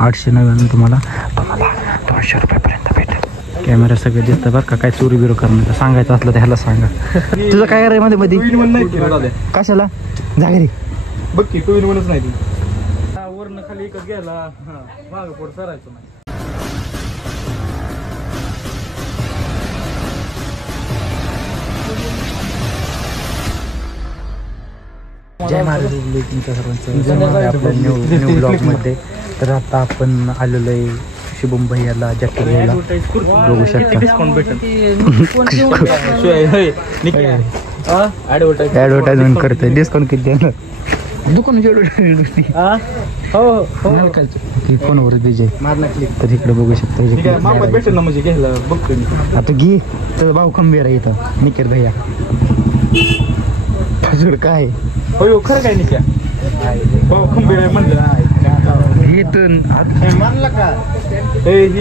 899 तुम्हाला 200 रुपयापर्यंत भेटेल. कॅमेरा सगळं दिसतं बरं का. काय चोरी बिरो करणार सांगायचं असलं तर ह्याला सांगा. तुझं काय रे मध्ये मध्ये कशाला जागरी बघ की टू व्हीलरच नाही ती वरनं खाली एकच घ्यायला मागं पुढं सरायचं नाही. जय महाराज तुमच्या सर्वांचं आपल्या न्यू ब्लॉगमध्ये. तर आता आपण आलेलो आहे शुभम भैयाला जॅकेट घ्यायला. बघू शकता ऍडव्हर्टाइजमेंट करतोय. डिस्काउंट किती देणार दुकान फोनवर बीजे तर इकडे बघू शकता. आता घे तर भाऊ खंबीर आहे इथं निकेत भैया. काय हो खरं काय निक्या भाऊ खंबीर आहे म्हणलं इथून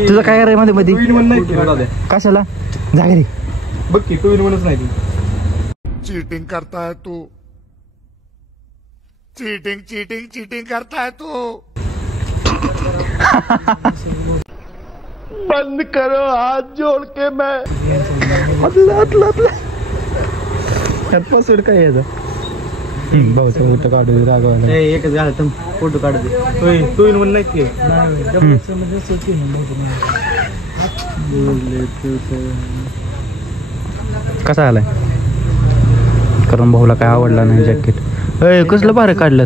तुझं काय रे मध्ये मध्ये कशाला जागरी बघ की टू व्हीलरच नाही ती चीटिंग करता है तू. चीटिंग चीटिंग चीटिंग करता है तू. बंद करो हाथ जोड़ के. मैं पासवर्ड काय याचा भाऊचा फोटो काढू रागवायला एकच झालं तर फोटो काढू दे. टू व्हीलर नाही की कसा आलाय कारण भाऊला काय आवडला नाही जॅकेट. कसलं भारी काढलं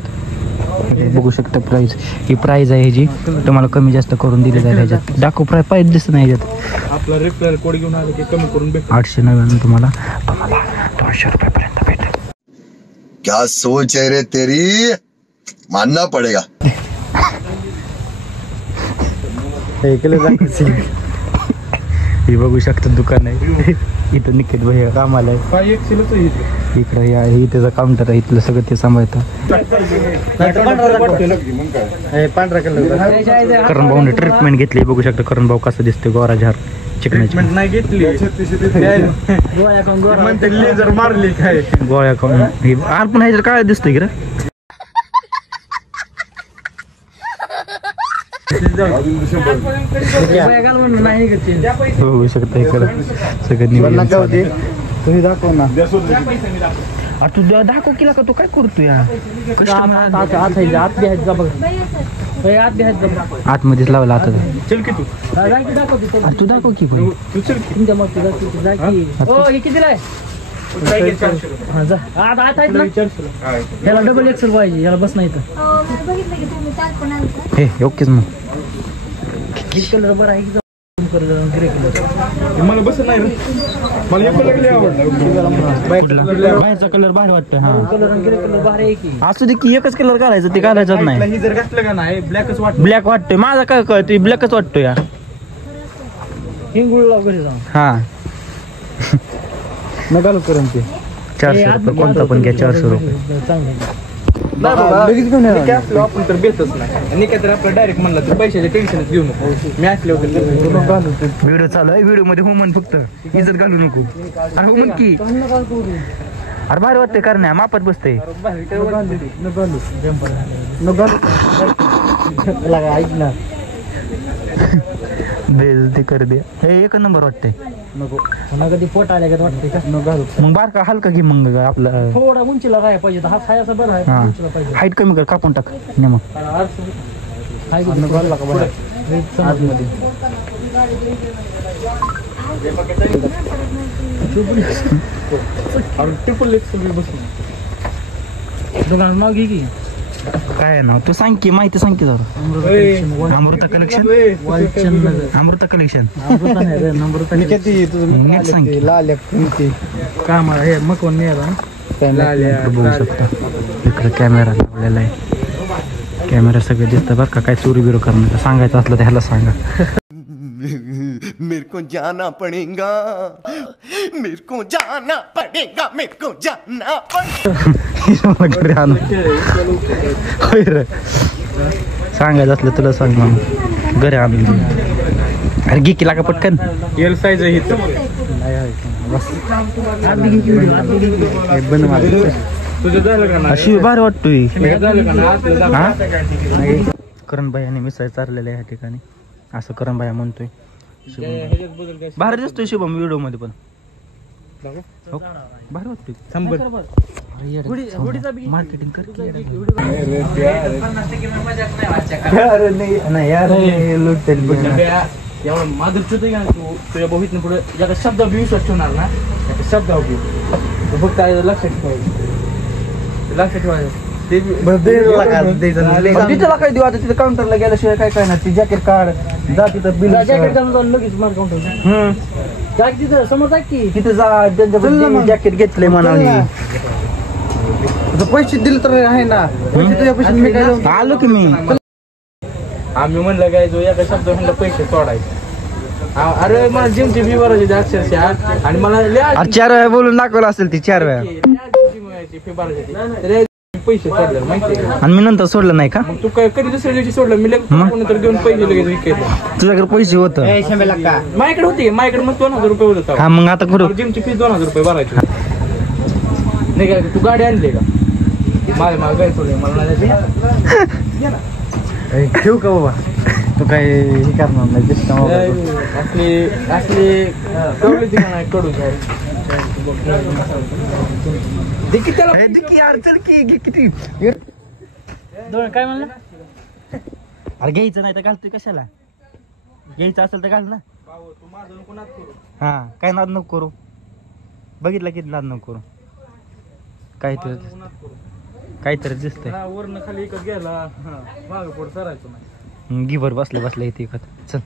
बघू शकता. प्राइस ही प्राइस आहे ह्याची तुम्हाला कमी जास्त करून दिली जाईल. ह्याच्यात दाखव प्राइस दिसत नाही ह्याच्यात. आपला रिपेअर कोड घेऊन आलं की कमी करून भेट 899 तुम्हाला 200 रुपयापर्यंत भेटेल. क्या सोच है रे तेरी, मानना पड़ेगा. हे बघू शकता दुकान आहे इथं निकेत भैया कामाला आहे. इकडं या हे त्याचं काउंटर आहे. इथलं सगळं ते सांभाळतं. करण भाऊने ट्रीटमेंट घेतली बघू शकता. करण भाऊ कसं दिसतोय गोरा झार चिकनाची नाही घेतली लेझर मारली काय गोळ्या खाऊन. आर पण ह्याच्यात काय दिसतोय की रे बघू शकता. इकडं सगळं तुम्ही दाखव ना. तू दाखव केला का तू काय करतोय आतमध्येच लावला आता. चल की तू दाखव की पण याला डबल एक्सेल पाहिजे. याला बस नाही तर हे ओकेच मग कलर बरं आहे ग्रे कलर मला बस नाही रे. मला बाहेरचा कलर भारी वाटतोय. हा कलर ग्रे कलर भारी आहे की असू दे की एकच कलर घालायचं ते घालायचंच नाही. ही जर घातलं का नाही ब्लॅकच ब्लॅक वाटतोय. माझा काय कळतोय ब्लॅकच वाटतोय या हिंगुळला घरी जाऊन. हा नगालो करून ते 400 रुपये कोणता पण घ्या. 400 रुपये चांगलं आपण तर भेटच नाही. निका तर आपलं डायरेक्ट म्हणला तर पैशाचे टेन्शनच घेऊ नको. मी असले होते व्हिडिओ चालू आहे. व्हिडिओ मध्ये हो म्हण फक्त इज्जत घालू नको. अरे हो म्हण की अरे भारी वाटतंय कारण मापात बसतंय. बेइज्जती कर दे. हे एक नंबर वाटतंय. नको कधी पोट आले का वाटते का मग बारका हलका घे. मग आपलं थोडा उंचीला काय पाहिजे. हा छाया असं बरं आहे. हाईट कमी कर कापून टाक. मग ट्रिपल एक्सेल बसून दुकानात नाव घे की काय आहे ना तू सांग की माहिती सांग की जरा. अमृता कलेक्शन. अमृता कलेक्शन काम हे मकवन मिळाला बघू शकता. इकडे कॅमेरा लावलेला आहे. कॅमेरा सगळं दिसतं बरं का. काय चोरी बिरो करणार सांगायचं असलं तर ह्याला सांगा. मेरे को जाना पड़ेगा, मेरे को जाना पड़ेगा, मेरे को जाना पड़ेगा. सांगायचं असलं तुला सांग मग घरी आणून. अरे घे की लागा पटकन. एल साईज आहे अशी भारी वाटतोय. करणबाईने मिसळ चाललेलं आहे ह्या ठिकाणी, असं करणबाई म्हणतोय. बाहेर दिसतोय शुभम व्हिडिओ मध्ये पण. हो, बाहेर वाटतोय. मार्केटिंग कर की. अरे नाही यार, लुटते एवढं माधुरचं का तू तुझ्या बघितलं पुढे ज्याचा शब्द विश्वास ठेवणार ना त्या शब्दावर घेऊ तू फक्त लक्षात ठेवायचं, लक्षात ठेवायचं. तिथं काय देऊ आता, तिथं काउंटरला गेल्याशिवाय काय काय ना. ती जॅकेट काढ, जा तिथं बिल जॅकेट घालून लगेच मार काउंटर जाग तिथं समोर जाग की तिथं जा. त्यांच्या जॅकेट घेतलंय म्हणाले. पैसे दिले तर आहे ना, पैसे तुझ्या पैसे मी काय आलो की मी. आम्ही म्हणलं काय जो एका शब्द म्हणलं पैसे सोडायचे. अरे मला जिमची फी भरायची अक्षरशः आणि मला 4 वेळा बोलून दाखवलं असेल ती 4 वेळा. फी भरायची पैसे सोडले माहिती आहे. आणि मी नंतर सोडलं नाही का? मग तू काय कधी दुसऱ्या दिवशी सोडलं मी लगेच कोणीतरी देऊन पैसे लगेच विकायचं. तुझ्याकडे पैसे होत माझ्याकडे होते, माझ्याकडे मग 2000 रुपये होतं. हा मग आता कुठं जिमची फी 2000 रुपये भरायची नाही का? तू गाडी आणली का? माझ्या मागे गाडी सोडली मला ठेवू का बाबा? तू काय हे करणार नाही असली कडू किती काय म्हणलं? अरे घ्यायचं नाही तर घालतोय कशाला? घ्यायचं असेल तर घाल ना. तू माझं नको नाद करू. हा काय नाद नको करू. बघितलं किती नाद नको करू. काहीतरी दिसतंय. वरनं खाली एकच घ्यायला मागं पुढं सरायचं नाही. गिवर बसले इथे एकत. चल